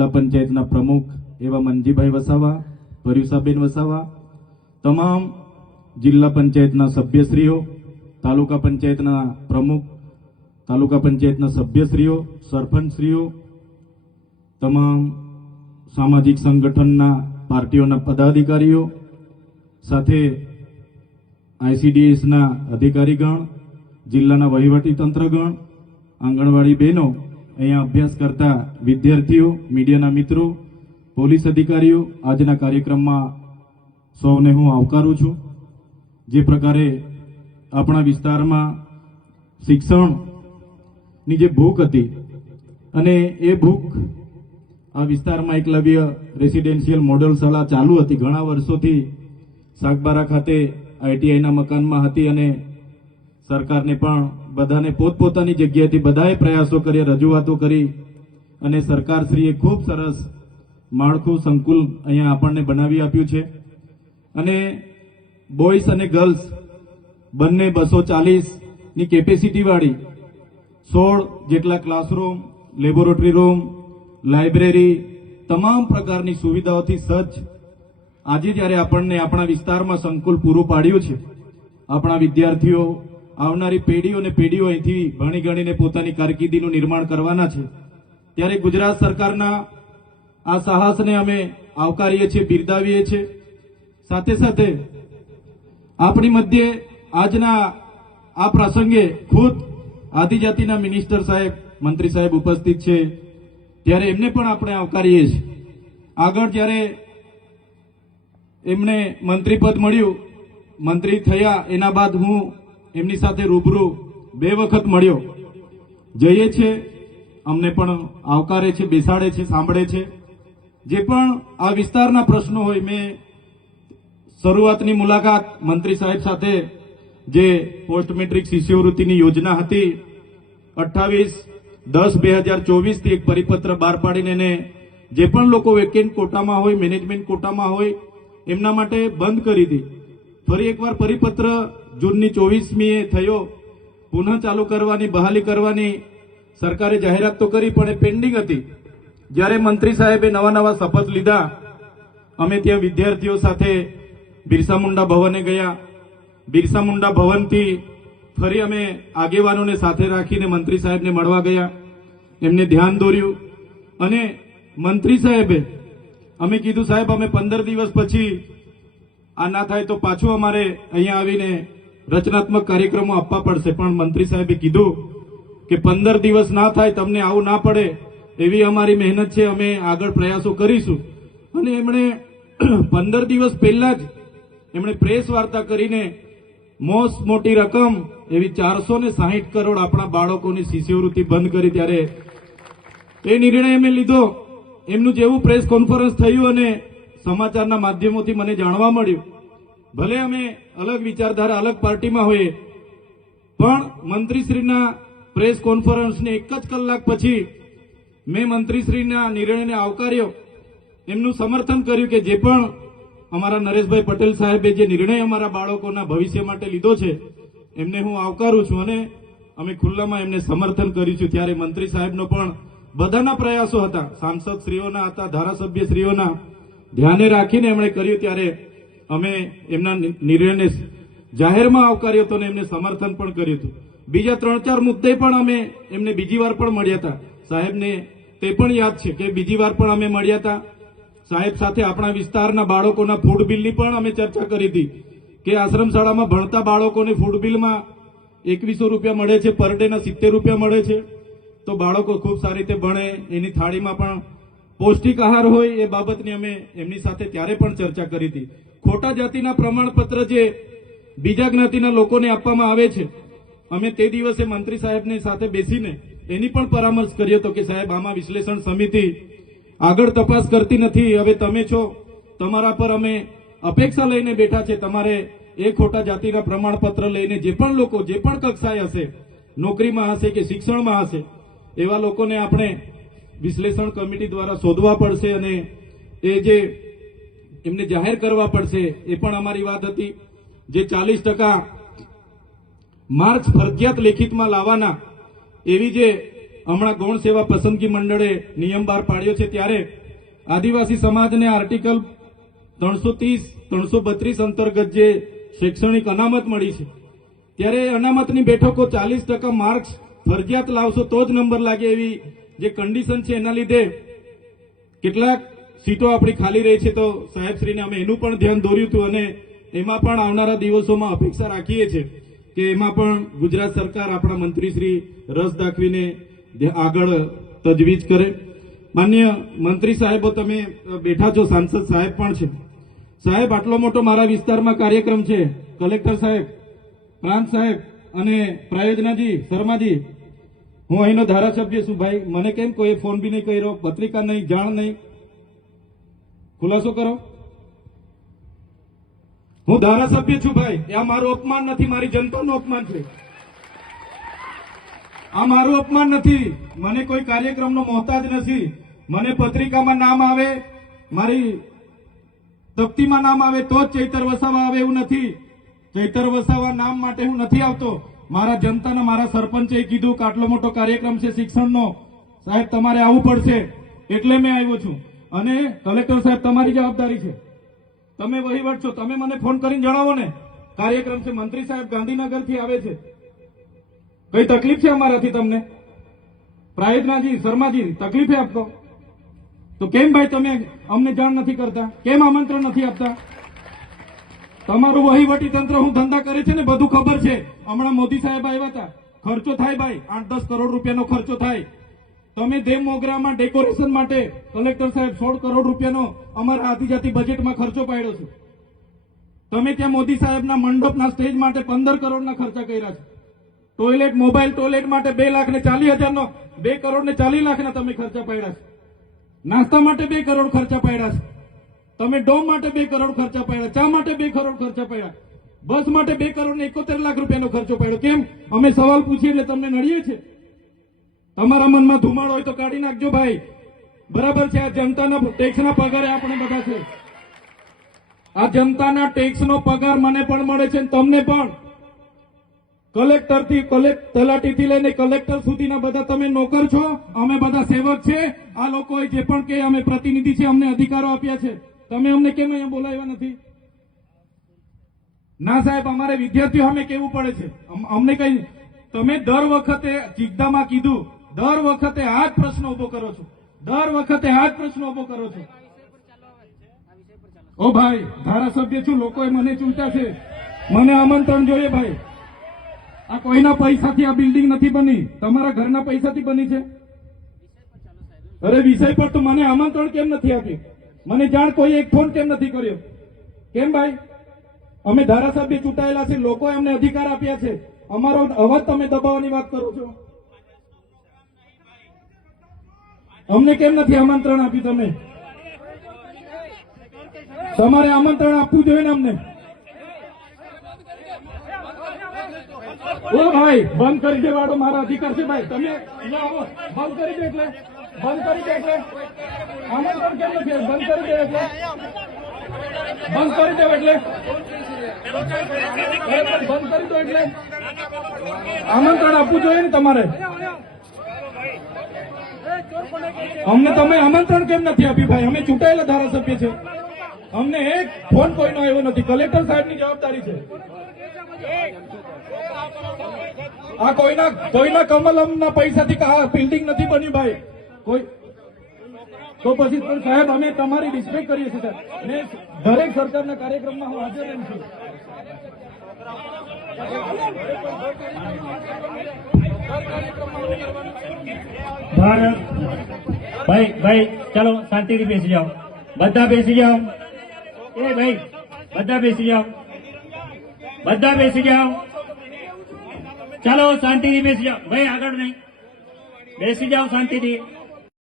જિલ્લા પંચાયતના પ્રમુખ એવા મનજીભાઈ વસાવા પર્યુષાબેન વસાવા તમામ જિલ્લા પંચાયતના સભ્યશ્રીઓ તાલુકા પંચાયતના પ્રમુખ તાલુકા પંચાયતના સભ્યશ્રીઓ સરપંચશ્રીઓ તમામ સામાજિક સંગઠનના પાર્ટીઓના પદાધિકારીઓ સાથે આઈસીડીએસના અધિકારીગણ જિલ્લાના વહીવટીતંત્રગણ આંગણવાડી બહેનો અહીંયા અભ્યાસ કરતા વિદ્યાર્થીઓ મીડિયાના મિત્રો પોલીસ અધિકારીઓ આજના કાર્યક્રમમાં સૌને હું આવકારું છું જે પ્રકારે આપણા વિસ્તારમાં શિક્ષણની જે ભૂખ હતી અને એ ભૂખ આ વિસ્તારમાં એકલવ્ય રેસિડેન્શિયલ મોડલ શાળા ચાલુ હતી ઘણા વર્ષોથી સાગબારા ખાતે આઈટીઆઈના મકાનમાં હતી અને સરકારને પણ બધાને પોતપોતાની જગ્યાએથી બધાએ પ્રયાસો કરી રજૂઆતો કરી અને સરકારશ્રીએ ખૂબ સરસ માળખું સંકુલ અહીંયા આપણને બનાવી આપ્યું છે અને બોયસ અને ગર્લ્સ બંને બસો ચાલીસની કેપેસિટીવાળી સોળ જેટલા ક્લાસરૂમ લેબોરેટરી રૂમ લાઇબ્રેરી તમામ પ્રકારની સુવિધાઓથી સજ્જ આજે જ્યારે આપણને આપણા વિસ્તારમાં સંકુલ પૂરું પાડ્યું છે આપણા વિદ્યાર્થીઓ આવનારી પેઢીઓ અને પેઢીઓ અહીંથી ભણી ગણીને પોતાની કારકિર્દીનું નિર્માણ કરવાના છે ત્યારે ગુજરાત સરકારના આ સાહસને અમે આવકારીએ છીએ બિરદાવીએ છીએ સાથે સાથે આપણી મધ્યે આજના આ પ્રસંગે ખુદ આદિજાતિના મિનિસ્ટર સાહેબ મંત્રી સાહેબ ઉપસ્થિત છે ત્યારે એમને પણ આપણે આવકારીએ છીએ આગળ જ્યારે એમને મંત્રીપદ મળ્યું મંત્રી થયા એના બાદ હું એમની સાથે રૂબરૂ બે વખત મળ્યો જઈએ છીએ અમને પણ આવકારે છે બેસાડે છે સાંભળે છે જે પણ આ વિસ્તારના પ્રશ્નો હોય મેં શરૂઆતની મુલાકાત મંત્રી સાહેબ સાથે જે પોસ્ટ મેટ્રિક શિષ્યવૃત્તિની યોજના હતી અઠ્ઠાવીસ દસ બે હજાર ચોવીસથી એક પરિપત્ર બહાર પાડીને એને જે પણ લોકો વેકેન્ટ કોટામાં હોય મેનેજમેન્ટ કોટામાં હોય એમના માટે બંધ કરી હતી ફરી એકવાર પરિપત્ર જૂનની ચોવીસમીએ થયો પુનઃ ચાલુ કરવાની બહાલી કરવાની સરકારે જાહેરાત તો કરી પણ એ પેન્ડિંગ હતી જ્યારે મંત્રી સાહેબે નવા નવા શપથ લીધા અમે ત્યાં વિદ્યાર્થીઓ સાથે બિરસા મુંડા ભવને ગયા બિરસા મુંડા ભવનથી ફરી અમે આગેવાનોને સાથે રાખીને મંત્રી સાહેબને મળવા ગયા એમને ધ્યાન દોર્યું અને મંત્રી સાહેબે અમે કીધું સાહેબ અમે પંદર દિવસ પછી આ ના થાય તો પાછું અમારે અહીંયા આવીને રચનાત્મક કાર્યક્રમો આપવા પડશે પણ મંત્રી સાહેબે કીધું કે પંદર દિવસ ના થાય તમને આવું ના પડે એવી અમારી મહેનત છે અમે આગળ પ્રયાસો કરીશું અને એમણે પંદર દિવસ પહેલા જ એમણે પ્રેસ વાર્તા કરીને મોસ્ટ મોટી રકમ એવી ચારસો ને સાહીઠ કરોડ આપણા બાળકોની શિષ્યવૃત્તિ બંધ કરી ત્યારે એ નિર્ણય અમે લીધો એમનું જેવું પ્રેસ કોન્ફરન્સ થયું અને સમાચારના માધ્યમોથી મને જાણવા મળ્યું ભલે અમે અલગ વિચારધારા અલગ પાર્ટીમાં હોઈએ પણ મંત્રીશ્રીના પ્રેસ કોન્ફરન્સને એક જ કલાક પછી મેં મંત્રીશ્રીના નિર્ણયને આવકાર્યો એમનું સમર્થન કર્યું કે જે પણ અમારા નરેશભાઈ પટેલ સાહેબે જે નિર્ણય અમારા બાળકોના ભવિષ્ય માટે લીધો છે એમને હું આવકારું છું અને અમે ખુલ્લામાં એમને સમર્થન કર્યું છું ત્યારે મંત્રી સાહેબનો પણ બધાના પ્રયાસો હતા સાંસદ શ્રીઓના હતા ધારાસભ્ય શ્રીઓના ધ્યાને રાખીને એમણે કર્યું ત્યારે અમે એમના નિર્ણયને જાહેરમાં આવકાર્યો હતો અને એમને સમર્થન પણ કર્યું હતું બીજા ત્રણ ચાર મુદ્દે પણ અમે એમને બીજી વાર પણ મળ્યા હતા સાહેબને તે પણ યાદ છે કે બીજી વાર પણ અમે મળ્યા હતા સાહેબ સાથે આપણા વિસ્તારના બાળકોના ફૂડ બિલની પણ અમે ચર્ચા કરી હતી કે આશ્રમ શાળામાં ભણતા બાળકોને ફૂડ બિલમાં એકવીસો રૂપિયા મળે છે પર ડેના સિત્તેર રૂપિયા મળે છે તો બાળકો ખૂબ સારી રીતે ભણે એની થાળીમાં પણ પૌષ્ટિક આહાર હોય એ બાબતની અમે એમની સાથે ત્યારે પણ ચર્ચા કરી હતી ખોટા જાતિના પ્રમાણપત્ર જે બીજા જ્ઞાતિના લોકોને આપવામાં આવે છે અમે તે દિવસે મંત્રી સાહેબની સાથે બેસીને એની પણ પરામર્શ કર્યો હતો કે સાહેબ આમાં વિશ્લેષણ સમિતિ આગળ તપાસ કરતી નથી હવે તમે છો તમારા પર અમે અપેક્ષા લઈને બેઠા છે તમારે એ ખોટા જાતિના પ્રમાણપત્ર લઈને જે પણ લોકો જે પણ કક્ષાએ હશે નોકરીમાં હશે કે શિક્ષણમાં હશે એવા લોકોને આપણે વિશ્લેષણ કમિટી દ્વારા શોધવા પડશે અને એ જે એમને જાહેર કરવા પડશે એ પણ અમારી વાત હતી જે ચાલીસ ટકા માર્ક્સ ફરજિયાત લેખિતમાં લાવવાના એવી જે હમણાં ગૌણ સેવા પસંદગી મંડળે નિયમ બહાર પાડ્યો છે ત્યારે આદિવાસી સમાજને આર્ટિકલ ત્રણસો ત્રીસ ત્રણસો બત્રીસ અંતર્ગત જે શૈક્ષણિક અનામત મળી છે ત્યારે અનામતની બેઠકો ચાલીસ ટકા માર્ક્સ ફરજિયાત લાવશો તો જ નંબર લાગે એવી જે કન્ડિશન છે એના લીધે કેટલાક સીટો આપણી ખાલી રહી છે તો સાહેબશ્રીને અમે એનું પણ ધ્યાન દોર્યું હતું અને એમાં પણ આવનારા દિવસોમાં અપેક્ષા રાખીએ છીએ કે એમાં પણ ગુજરાત સરકાર આપણા મંત્રીશ્રી રસ દાખવીને આગળ તજવીજ કરે માન્ય મંત્રી સાહેબો તમે બેઠા છો સાંસદ સાહેબ પણ છે સાહેબ આટલો મોટો મારા વિસ્તારમાં કાર્યક્રમ છે કલેક્ટર સાહેબ પ્રાંત સાહેબ અને પ્રાયોજનાજી શર્માજી હું અહીંનો ધારાસભ્ય છું ભાઈ મને કેમ કોઈ ફોન બી નહીં કર્યો પત્રિકા નહીં જાણ નહીં ખુલાસો કરો હું ધારાસભ્ય છું ભાઈ એ આ મારું અપમાન નથી મારી જનતાનું અપમાન છે આ મારું અપમાન નથી મને કોઈ કાર્યક્રમનો મોહતાજ નથી મને પત્રિકામાં નામ આવે મારી તપ્તીમાં નામ આવે તો જ ચૈતર વસાવા આવે એવું નથી ચૈતર વસાવા નામ માટે હું નથી આવતો મારા જનતાના મારા સરપંચે કીધું કે આટલો મોટો કાર્યક્રમ છે શિક્ષણનો સાહેબ તમારે આવવું પડશે એટલે મેં આવ્યો છું અને કલેક્ટર સાહેબ તમારી જવાબદારી છે તમે વહીવટ છો તમે મને ફોન કરીને જણાવો ને કાર્યક્રમ છે મંત્રી સાહેબ ગાંધીનગરથી આવે છે કઈ તકલીફ છે અમારાથી તમને પ્રાયતનાજી શર્માજી તકલીફે આપતો તો કેમ ભાઈ તમે અમને જાણ નથી કરતા કેમ આમંત્રણ નથી આપતા તમારું વહીવટી તંત્ર હું ધંધા કરે છે ને બધું ખબર છે હમણાં મોદી સાહેબ આવ્યા હતા ખર્ચો થાય ભાઈ આઠ દસ કરોડ રૂપિયાનો ખર્ચો થાય તમે દેવ મોગરામાં ડેકોરેશન માટે કલેક્ટર સાહેબ સોળ કરોડ રૂપિયાનો અમારા આદિજાતિ બજેટમાં ખર્ચો પાડ્યો છે તમે ત્યાં મોદી સાહેબના મંડપના સ્ટેજ માટે પંદર કરોડના ખર્ચા કર્યા છે ટોયલેટ મોબાઈલ ટોયલેટ માટે બે લાખ ને ચાલીસ હજારનો બે કરોડ ને ચાલીસ લાખના તમે ખર્ચા પાડ્યા છે નાસ્તા માટે બે કરોડ ખર્ચા પાડ્યા છે તમે ડોમ માટે બે કરોડ ખર્ચા પાડ્યા ચા માટે બે કરોડ ખર્ચા પાડ્યા બસ માટે બે કરોડ ને એકોતેર લાખ રૂપિયાનો ખર્ચો પાડ્યો કેમ અમે સવાલ પૂછીએ એટલે તમને નડીએ છીએ અમારા મનમાં ધુમાડ હોય તો કાઢી નાખજો ભાઈ બરાબર છે આ જનતાના ટેક્સના પગારે આપણે બધા છે આ જનતાના ટેક્સનો પગાર મને પણ મળે છે તમને પણ કલેક્ટરથી કલેક્ટ તલાટીથી લઈને કલેક્ટર સુધીના બધા તમે નોકર છો અમે બધા સેવક છે આ લોકોએ જે પણ કે અમે પ્રતિનિધિ છે અમને અધિકારો આપ્યા છે તમે અમને કેમ અહીંયા બોલાવ્યા નથી ના સાહેબ અમારે વિદ્યાર્થીઓ અમે કેવું પડે છે અમને કઈ તમે દર વખતે ચિગદામાં કીધું દર વખતે આ જ પ્રશ્ન ઉભો કરો છો દર વખતે આ જ પ્રશ્ન ઉભો કરો છો ઓ ભાઈ ધારાસભ્ય છું લોકોએ મને ચૂંટ્યા છે મને આમંત્રણ જોઈએ ભાઈ આ કોઈના પૈસાથી આ બિલ્ડિંગ નથી બની તમારા ઘરના પૈસાથી બની છે અરે વિષય પર તો મને આમંત્રણ કેમ નથી આપ્યું મને જાણ કોઈ એક ફોન કેમ નથી કર્યો કેમ ભાઈ અમે ધારાસભ્ય ચૂંટાયેલા છે લોકોએ અમને અધિકાર આપ્યા છે અમારો અવાજ તમે દબાવવાની વાત કરો છો અમને કેમ નથી આમંત્રણ આપ્યું તમે તમારે આમંત્રણ આપવું જોઈએ ને અમને ઓ ભાઈ બંધ કરી દે વાળો મારા અધિકાર છે ભાઈ તમે બંધ કરી દે એટલે બંધ કરી દે એટલે આમંત્રણ કેમ નથી બંધ કરી દે એટલે બંધ કરી દે એટલે બંધ કરી દો એટલે આમંત્રણ આપવું જોઈએ ને તમારે અમને તમે આમંત્રણ કેમ નથી આપ્યું ભાઈ અમે ચૂંટાયેલા ધારાસભ્ય છે અમને એક ફોન કોઈનો આવ્યો નથી કલેક્ટર સાહેબની જવાબદારી છે આ કોઈના કોઈના કમલમના પૈસાથી આ બિલ્ડિંગ નથી બન્યું ભાઈ કોઈ તો પછી પણ સાહેબ અમે તમારી રિસ્પેક્ટ કરીએ છીએ સાહેબ ને દરેક સરકારના કાર્યક્રમમાં હું હાજર રહું છું ભારત ભાઈ ભાઈ ચાલો શાંતિથી બેસી જાઓ બધા બેસી જાઓ એ ભાઈ બધા બેસી જાઓ બધા બેસી જાઓ ચાલો શાંતિથી બેસી જાઓ ભાઈ આગળ નહીં બેસી જાઓ શાંતિથી